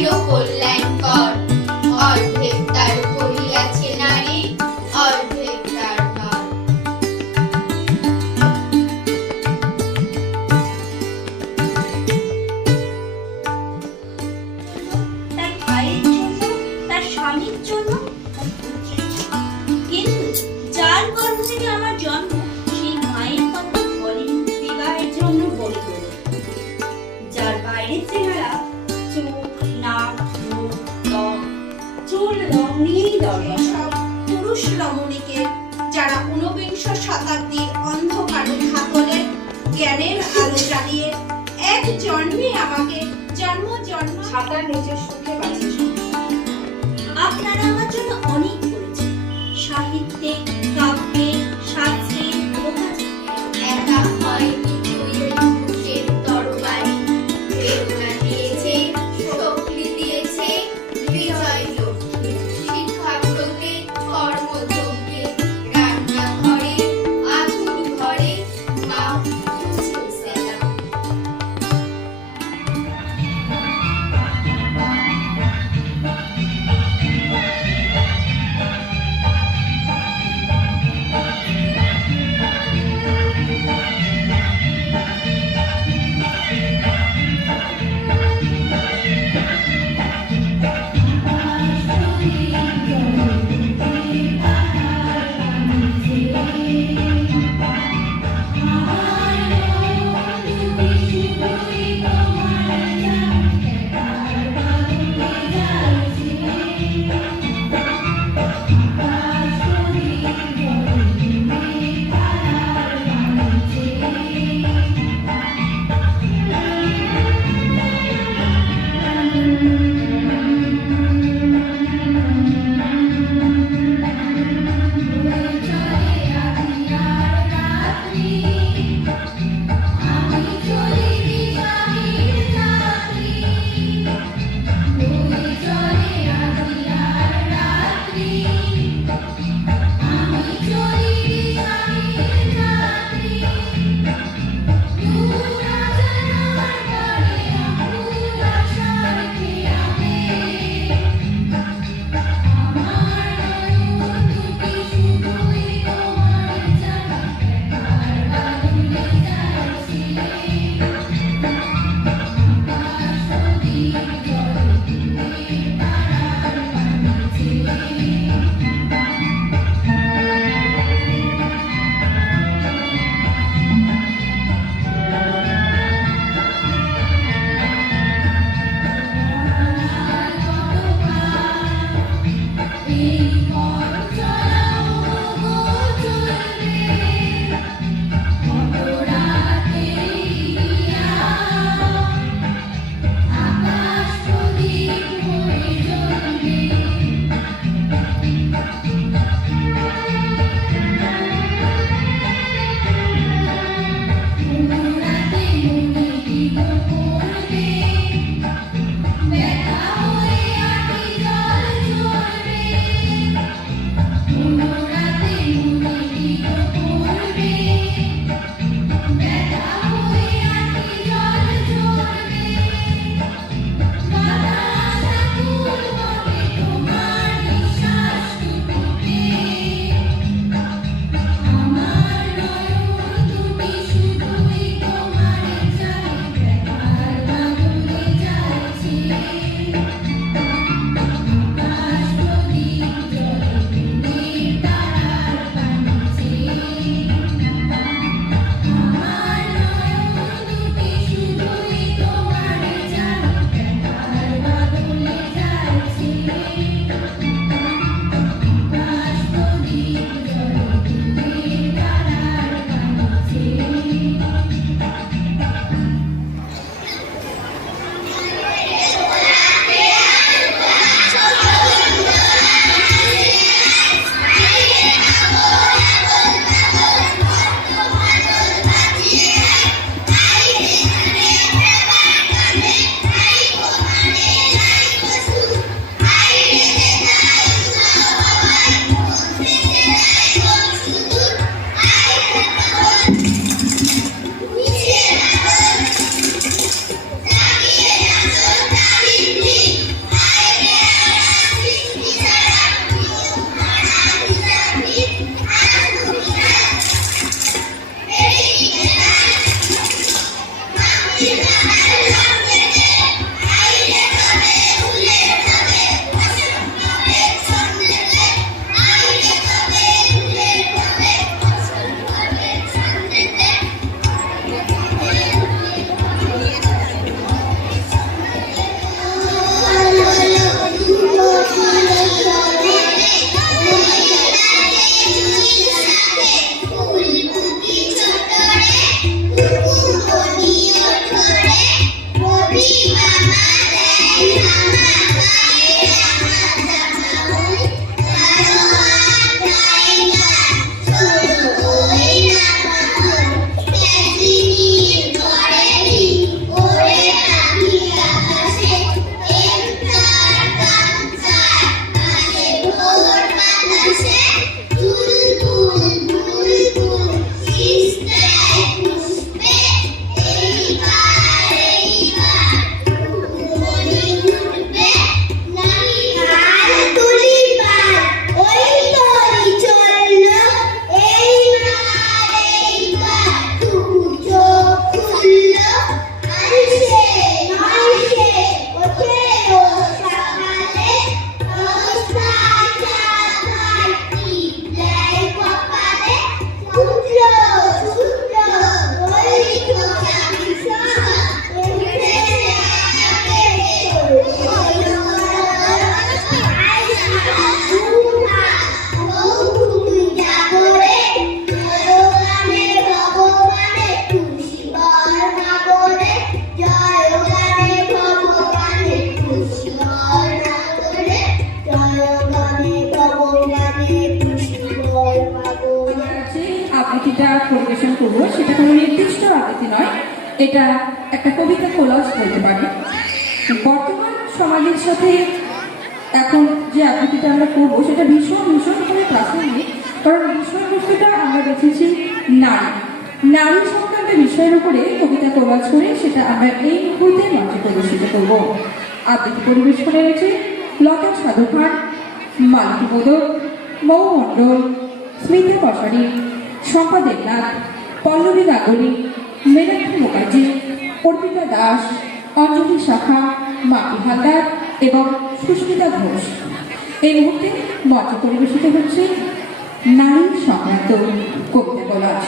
চিরকল্যাণকর। অর্ধেক তার করিয়াছে নারী, অর্ধেক তার ঘর। তার ভাইয়ের জন্য, তার স্বামীর জন্য, তার পুত্রের জন্য। কিন্তু যার গর্ভ থেকে আমার জন্ম, সেই মায়ের কথা বলেন বিবাহের জন্য বলি বলে। যার বাইরের চেহারা, চোখ, নাক, মুখ, ত্বক, চুল রং নিয়েই দরকার। সব পুরুষ রমণীকে যারা ঊনবিংশ শতাব্দীর অন্ধকারে হাতলে জ্ঞানের আলো জ্বালিয়ে এক জন্মে আমাকে জন্ম জন্ম ছাতার নিচে সুখে বাঁচে সংসার। আপনারা আমার জন্য অনেক করেছেন, সাহিত্যে, কাব্যে, শাস্ত্রে, লোকাচারে। একা হয়নি পুরুষের তরবারি, প্রেরণা দিয়েছে, শক্তি দিয়েছে, বিজয় লক্ষ্মী। শিক্ষাব্রতে, কর্মযজ্ঞে, রান্নাঘরে, আতুর ঘরে, মা তুঝে সেলাম। আবৃত্তিটা পরিবেশন করবো সেটা কোনো নির্দিষ্ট আবৃত্তি নয়, এটা একটা কবিতা কোলাজ বলতে পারি। বর্তমান সমাজের সাথে এখন যে আবৃত্তিটা আমরা করবো সেটা ভীষণ ভীষণ করে প্রাসঙ্গিক, কারণ বিষয়বস্তুটা আমরা বেছেছি নারী নারী সংক্রান্ত বিষয়ের উপরে কবিতা কোলাজ করে সেটা আমরা এই মুহূর্তে মঞ্চে পরিবেশিত করবো। আবৃত্তি পরিবেশনে রয়েছে লতা সাধু খান, মালতী মোদক, মৌ মণ্ডল, স্মিতা কসারি, শম্পা দেবনাথ, পল্লবী গাঙ্গুলি, মীনাক্ষী মুখার্জি, অর্পিতা দাস, অঞ্জলি শাখা, মাটি হালদার এবং সুস্মিতা ঘোষ। এই মুহূর্তে মঞ্চে পরিবেশিত হচ্ছে নারী সংক্রান্ত কবিতা কোলাজ।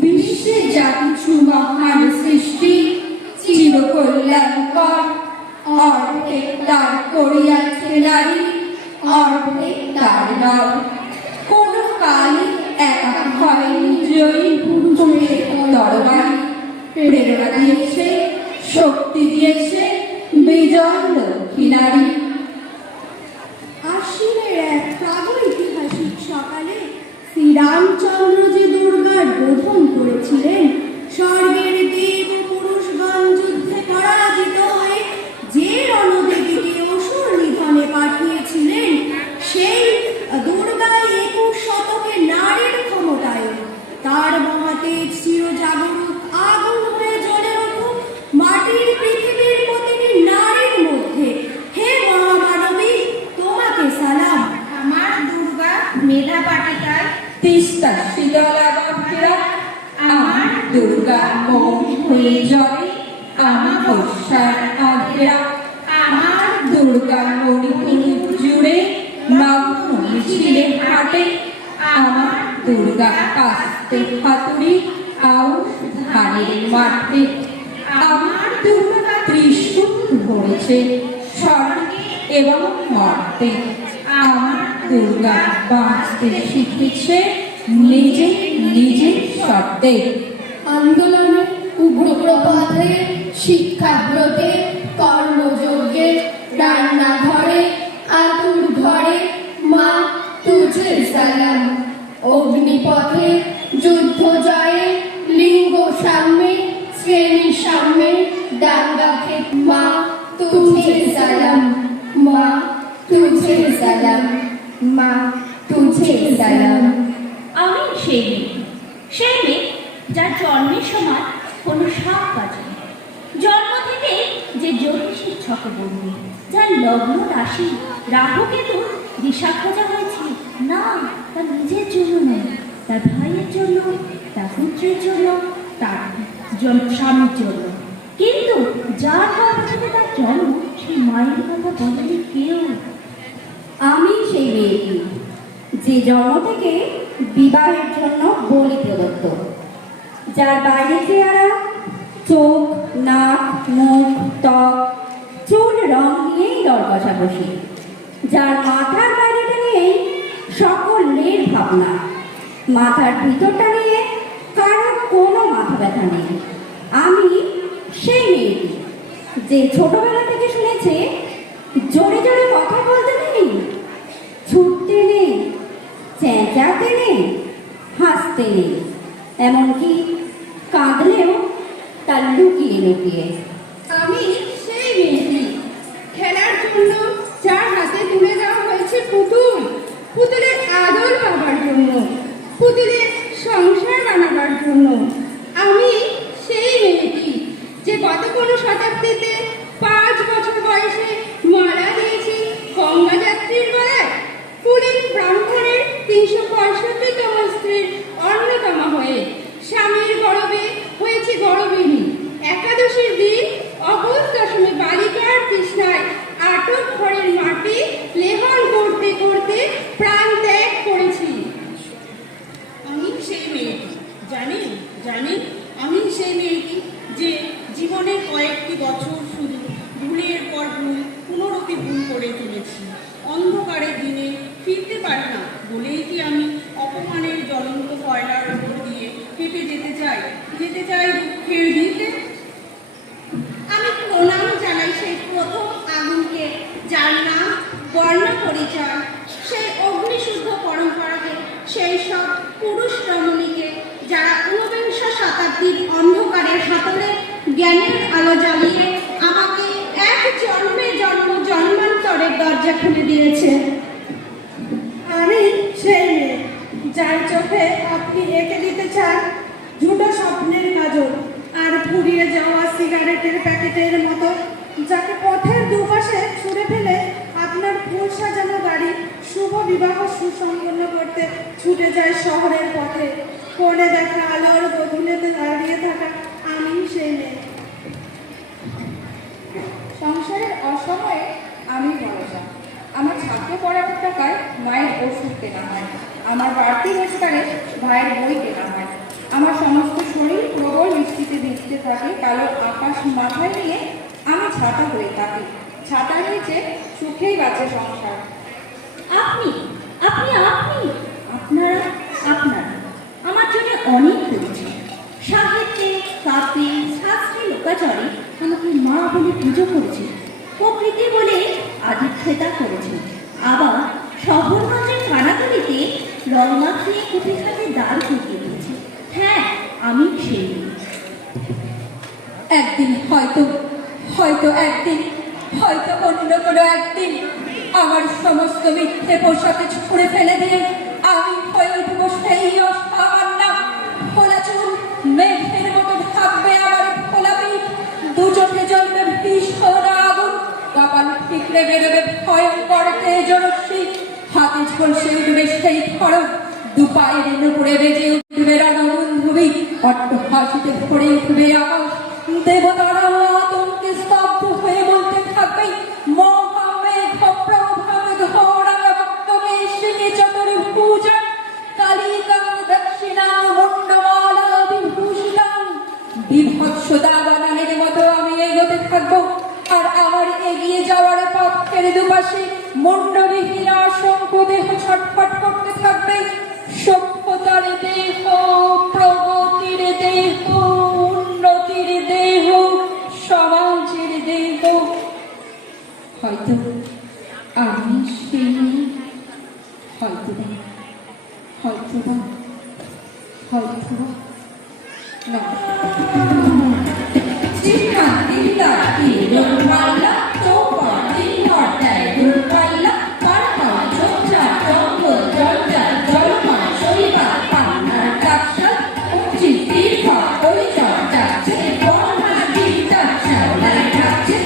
বিশ্বে যা কিছু মহান সৃষ্টি চিরকল্যাণকর, অর্ধেক তার করিয়াছে নারী, অর্ধেক তার নর। কোন কালে একা হয়নি জয়ী পুরুষের তরবারি, প্রেরণা দিয়েছে শক্তি দিয়েছে বিজয় লক্ষ্মী নারী। আশ্বিনের এক প্রাগৈতিহাসিক সকালে শ্রীরামচন্দ্র যে দুর্গার বোধন করেছিলেন, স্বর্গের দেব পুরুষগণ যুদ্ধে পরাজিত হয়ে যে রণদেবীকে অসুর নিধনে পাঠিয়েছিলেন, সেই দুর্গা 21 শতকে নারীর ক্ষমতায় তার মহাতেজ চিরজাগরুক আগুন হয়ে জ্বলে উঠুক মাটির পৃথিবীর প্রতিটি নারীর মধ্যে। হে মহামানবী, তোমাকে সালাম। আমার দুর্গা মেধা পাটিকায় তিস্তা শীতলা বক্ষেরা, আমার দুর্গা মৌ হয়ে জলে, আমার বর্ষার আধেরা। আমার দুর্গা মণিপুর জুড়ে নগ্ন মিছিলে হাঁটে, আমার দুর্গা কাস্তে হাতুড়ি আউশ ধানের মাঠে। আমার দুর্গা ত্রিশূল ধরেছে স্বর্গে এবং মর্তে, আমার দুর্গা বাঁচতে শিখেছে নিজে নিজে শর্তে। আন্দোলনে উগ্রপ্রপাতে শিক্ষাব্রতে কর্মযজ্ঞে রান্নাঘরে আতুর ঘরে মা তুঝে সালাম। অগ্নিপথে যুদ্ধ জয়ে লিঙ্গ সাম্যে শ্রেণী সাম্যে দাঙ্গা খেত মা তুঝে সালাম। মা তুঝে সালাম, মা তুঝে সালাম। আমি সেই মেয়ে যার জন্মের সময় কোনো সাপ কাজে, জন্ম থেকে যে জ্যোতিষীর ছকে বলবে, যার লগ্ন রাশি রাহু কেতু দিশা খোঁজা হয়েছে, না তার নিজের জন্য নয়, তার ভাইয়ের জন্য, পুত্রের জন্য, তার স্বামীর জন্য। কিন্তু যার গর্ভ থেকে তার জন্ম, সেই মায়ের কথা বলেনি কেউ। আমি সেই মেয়েটি যে জন্ম থেকে বিবাহের জন্য বলি প্রদত্ত, যার বাইরে চেহারা, চোখ, নাক, মুখ, ত্বক, চুল রং নিয়েই দর কষাকষি, যার মাথার বাইরেটা নিয়েই সকলের ভাবনা, মাথার ভিতরটা নিয়ে কারো কোনো মাথা ব্যথা নেই। আমি সেই মেয়েটি যে ছোটবেলা থেকে শুনেছে জোরে জোরে কথা বলতে নেই, ছুটতে নেই, চেঁচাতে নেই, হাসতে নেই, এমনকি কাঁদলেও তা লুকিয়ে লুকিয়ে। আমি সেই মেয়েটি খেলার জন্য যার হাতে তুলে দেওয়া হয়েছে পুতুল, পুতুলের আদর পাবার জন্য, পুতুলের সংসার বানাবার জন্য। আমি সেই মেয়েটি যে গত কোনো শতাব্দীতে 5 বছর বয়সে মারা দিয়েছি গঙ্গা যাত্রীর গলায়, পুরীর ব্রাহ্মণের 365তম স্ত্রীর অন্যতমা হয়ে স্বামীর গর্ভে হয়েছে গর্ভিণী। একাদশীর দিন অবুঝ দশমী বালিকার তৃষ্ণায় আটক ঘরের মাটি লেহন করতে করতে প্রাণ ত্যাগ করেছি। আমি সেই মেয়েটি, জানেন আমি সেই মেয়েটি যে জীবনের কয়েকটি বছর শুধু ভুলের পর ভুল, পুনরপি ভুল করে চলেছি। অন্ধকারের দিনে ফিরতে পারি না বলেই কি আমি অপমানের জ্বলন্ত কয়লার উপর দিয়ে হেঁটে যেতে চাই দুঃখের দিতে? আমি প্রণাম জানাই সেই প্রথম আগুনকে, যার নাম বর্ণ পরিচয়, সেই অগ্নিশুদ্ধ পরম্পরাকে, সেই সব পুরুষ রমণীকে যারা ঊনবিংশ শতাব্দীর অন্ধকারের হাতলে জ্ঞানের আলো জ্বালিয়ে আমাকে এক জন্মে জন্মান্তরের দরজা খুলে দিয়েছে। আমি সেই মেয়ে যার চোখে আপনি এঁকে দিতে চান ঝুটো স্বপ্নের কাজল, আর ফুরিয়ে যাওয়া সিগারেটের প্যাকেটের মতো, যাকে পথের দুপাশে ছুঁড়ে ফেলে আপনার ফুল সাজানো গাড়ি শুভ বিবাহ সুসম্পন্ন করতে ছুটে যায় শহরের পথে। কোণে দেখা আলোর বধূনেতে দাঁড়িয়ে থাকা আমি সেই মেয়ে। সংসারের অসময়ে আমি বড়জা, আমার ছাত্র পড়ার টাকায় মায়ের ওষুধ কেনা হয়, আমার বাড়তি রোজগারে ভাইয়ের বই কেনা হয়, আমার সমস্ত শরীর প্রবল বৃষ্টিতে ভিজতে থাকে, কালো আকাশ মাথায় নিয়ে আমি ছাতা হয়ে থাকি, ছাতার নিচে সুখেই বাঁচে সংসার। আপনি আপনি আপনি আপনারা আপনারা আমার জন্য অনেক করেছেন। সাহিত্যে, কাব্যে, শাস্ত্রে, লোকাচারে আমাকে মা বলে পুজো করেছে, প্রকৃতি বলে আদিক্ষেতা করেছে। আবার শহরগঞ্জের কানাতলিতে রং মাখিয়ে কুপি হাতে দাঁড় করিয়ে দিয়েছে। হ্যাঁ, আমি সেই মেয়ে। একদিন হয়তো একদিন হয়তো অন্য কোনো একদিন আমার সমস্ত মিথ্যে পোশাকে ছুঁড়ে ফেলে দিয়ে আমি হয়ে উঠব সেই অসামান্য। খোলা চুল মেঘের মতো থাকবে আমার খোলা পিঠ, দু চোখে জ্বলবে ভীষণ আগুন, কপাল ঠিকরে বেরোবে ভয়ঙ্কর তেজরশ্মি, হাতে ঝলসে উঠবে সেই খড়গ, দু পায়ের নুপুরে বেজে উঠবে রণরুন্ধুবি, অট্ট হাসিতে ভরে উঠবে আকাশ, দেবতারা আতঙ্কে স্তব্ধ হয়ে বলতে থাকবে মহামেঘ প্রভাব ঘোড়া বক্তব্যে সিংহে চতুর্ভুজা কালিকা দক্ষিণা মুন্ডমালা বিভূষিতাম। বিভৎস দাবানলের মতো আমি এগোতে থাকবো, আর আমার এগিয়ে যাওয়ার পথের দুপাশে মুন্ডবিহীন অসংখ্য দেহ ছটফট করতে থাকবে। সভ্যতার দেহ, প্রগতির দেহ, উন্নতির দেহ, সমাজের দেহ। হয়তো আমি সেই হয়তোবা না। শ্রীকান্তির তাকে রোগমাল্লা চৌপটি ঘরটায় রূপপাল্লা কারখানা চোখা চন্দ্র জলজা জলমা শৈবা পান্নার কাকসাল উঁচি তীর্থ পরিচয় যাচ্ছে বর্ণা বিদ্যা শ্যাওলায় যাচ্ছে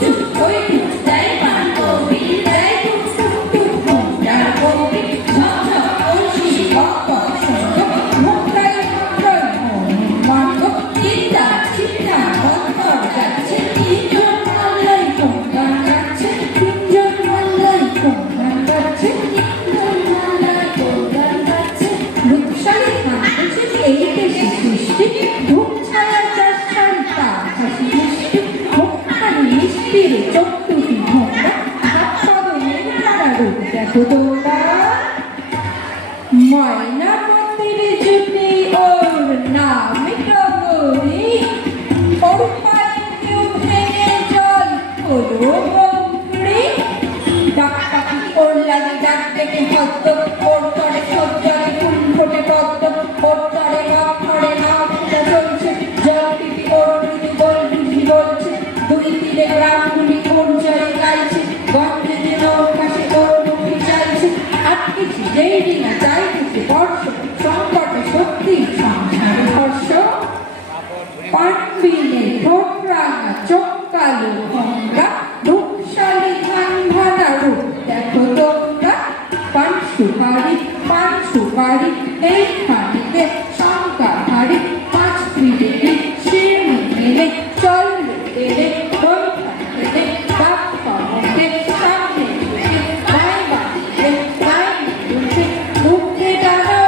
চুপ ওই দেয় পান কবি দেয় টুক মুন্ডার কবি ঝঝ ঐশী বক সুন্দর মুক্তায় মুক্তায় সৃষ্টি ধূপ ছায়া চার শাড়ি তার হাসি মিষ্টি মুখখানি মিষ্টির চোখ দুটি ভোমরা হাত পাদনের নানা রূপ দেখো তোমরা ময়না মন্দিরে জুটি ওর নামে টগরি ওর পায়ে কেউ ভেঙে জল হলো গঙ্গড়ি ডাক পাখি ওর লাগে ডাক ডেকে হদ্দ ওর তরে সজ্জলে ফুল ফোটে পদ্ম ওর তরে বাপ ধরে না ফুটা চলছে জল পিপি ওর মৃদু বল বুঝি বলছে দুই তীরে গ্রামগুলি ওর জলে গাইছে গন্ধে যে নৌকাশে ওর মুখে চাইছে আটকেছি যেই ডিঙা চাইতেছে বর্ষ সংকট শক্তি সংসারে হর্ষ পাটবিনে ঠোঁট রাঙা চোখ কালো ভঙ্গা রূপশালী ধান ভানা রূপ দেখো তোমরা পান সুপারি এই খানিতে শঙ্কা হারি পাঁচ ফিরে শিরনি মেলে চল এলে বৈঠা এলে বাপ পাবকে সামনে ঢুকে গায়ে বাঁধিয়ে গায়ে উঠে মুখে ডানো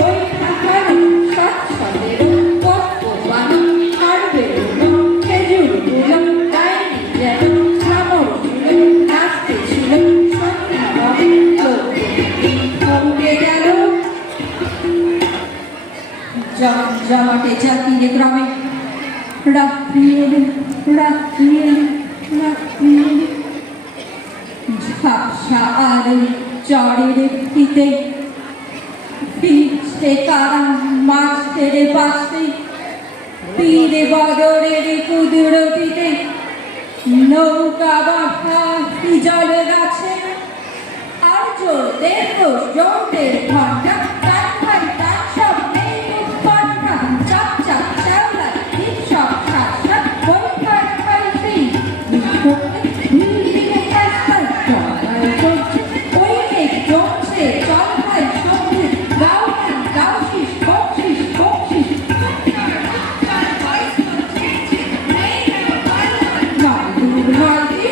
ওই খাহারি সাত সতেরো কত বানো আর বেরোনো খেজুর গুলো গায়ে যেন ছামর ছিল নাচতে ছিল সন্ধ্যা রবে থমকে গেল জমজমাটে জাতিরে গ্রামে রাত্রি এলে ঝাপসা আলো চড়ের ফিতে ফিরছে কারা মাছ ধরে বাঁচতে তীরে বদরের কুদরতিতে নৌকা বাঁধা জলে গাছে আর জোরদের ঘন্টা তার ভাই তার সব নেই উৎকণ্ঠা চাপ চাপ শ্যাওলা ঠিক সব শাসা বই খাই খাই সেই ওই মেঘ জমছে চল ভাই সঙ্গে গাও গান গাও শিস বকশিস বকশিস মালদুর মালদি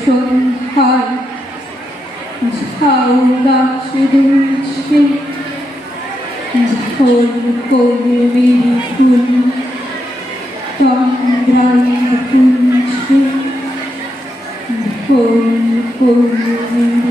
সন্ধ্যায় ঝাউ গাছ দুলছে ঝোল কলমের ফুল তন্দ্রায় ফুলছে ঝোল কলমের